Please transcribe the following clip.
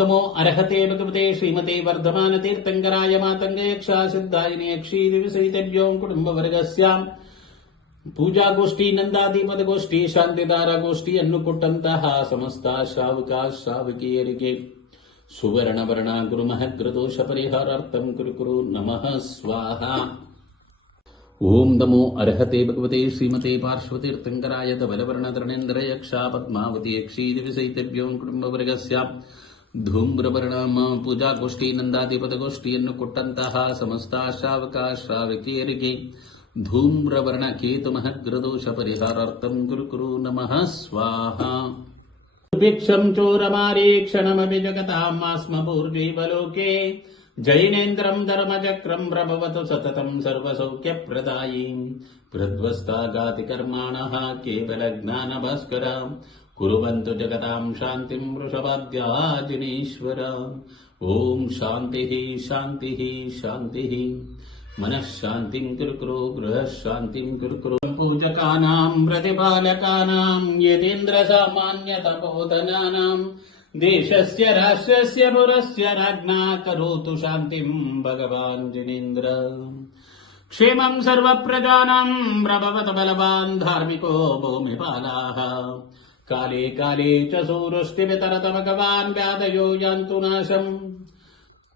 नमो अर्हते भगवते श्रीमते वर्धमान तीर्थंकराय मातंगयक्षा सिद्धायिने क्षीरविसहितेभ्यो कुटुंबवर्गस्याम् पूजा गोष्ठी नंदाधिपत गोष्ठी शांतिदारा गोष्ठी अन्नुकुट्टंತಹ ಸಮಸ್ತ ಶ್ರಾವಕ ಶ್ರಾವಕಿಯರಿಗೆ ಸುವರ್ಣವರ್ಣ ಗುರುಮಹಗ್ರದೋಷ ಪರಿಹಾರಾರ್ಥಂ ಕುರು ನಮಃ ಸ್ವಾಹ. ಓಂ ನಮೋ ಅರ್ಹತೆ ಭಗವತೆ ಶ್ರೀಮತೆ ಪಾರ್ಶ್ವತೀರ್ಥಂಕರಾಯ ಧವಲವರ್ಣಧರಣೇಂದ್ರ ಯಕ್ಷಾ ಪದ್ಮಾವತಿ ಯಕ್ಷೀರವಿಸಹಿತೆಭ್ಯೋ ಕುಟುಂಬವರ್ಗಸ್ಯಾಮ್ ಧೂಮ್ರವರ್ಣ ಪೂಜಾ ಗೋಷ್ಠಿ ನಂದಾಧಿಪತ ಗೋಷ್ಠಿಯನ್ನು ಕೊಟ್ಟಂತಹ ಸಮಸ್ತ ಶ್ರಾವಕ ಶ್ರಾವಕಿಯರಿಗೆ ಧೂಮ್ರವರ್ಣ ಕೇತುಮಹಗ್ರದೋಷ ಪರಿಹಾರಾರ್ಥಂ ಕುರು ನಮಃ ಸ್ವಾಹ. ಭಿಕ್ಷಂ ಚೋರಮಾರೀಕ್ಷಣಮಪಿ ಜಗತಾಮಾಸ್ಮ ಪೂರ್ವೀವಲೋಕೆ ಜೈನೇಂದ್ರಂ ಧರ್ಮಚಕ್ರಂ ಪ್ರಭವತು ಸತತಂ ಸರ್ವಸೌಖ್ಯಪ್ರದಾಯಿ ಪ್ರಧ್ವಸ್ತಾಗಾತಿ ಕರ್ಮಾಣಃ ಕೇವಲ ಜ್ಞಾನ ಭಾಸ್ಕರ ಕುರುವಂತು ಜಗತಾಂ ಶಾಂತಿಂ ವೃಷಭಾದ್ಯಾಜಿನೇಶ್ವರ. ಓಂ ಶಾಂತಿ ಶಾಂತಿ ಶಾಂತಿ. ಮನಃಶಾಂತಿಂ ಕುರು ಗೃಹ ಶಾಂತಿಂ ಕುರು. ಪೂಜಕಾನಾಂ ಪ್ರತಿಪಾಲಕಾನಾಂ ಯತೀಂದ್ರ ಸಾಮಾನ್ಯ ತಪೋಧನಾನಾಂ ದೇಶಸ್ಯ ರಾಷ್ಟ್ರಸ್ಯ ಪುರಸ್ಯ ರಾಜ್ಞಾ ಕರೋತು ಶಾಂತಿಂ ಭಗವಾನ್ ಜಿನೇಂದ್ರ. ಕ್ಷೇಮಂ ಸರ್ವ ಪ್ರಜಾನಾಂ ಪ್ರಭವತ ಬಲವಾನ್ ಧಾರ್ಮಿಕೋ ಭೂಮಿಪಾಲಾಃ. ಕಾಲೇ ಕಾಲೇ ಚ ಸೂರುಷ್ಟಿ ವಿತರತ ಭಗವಾನ್ ವ್ಯಾಧಯೋ ಯಾಂತು ನಾಶಂ.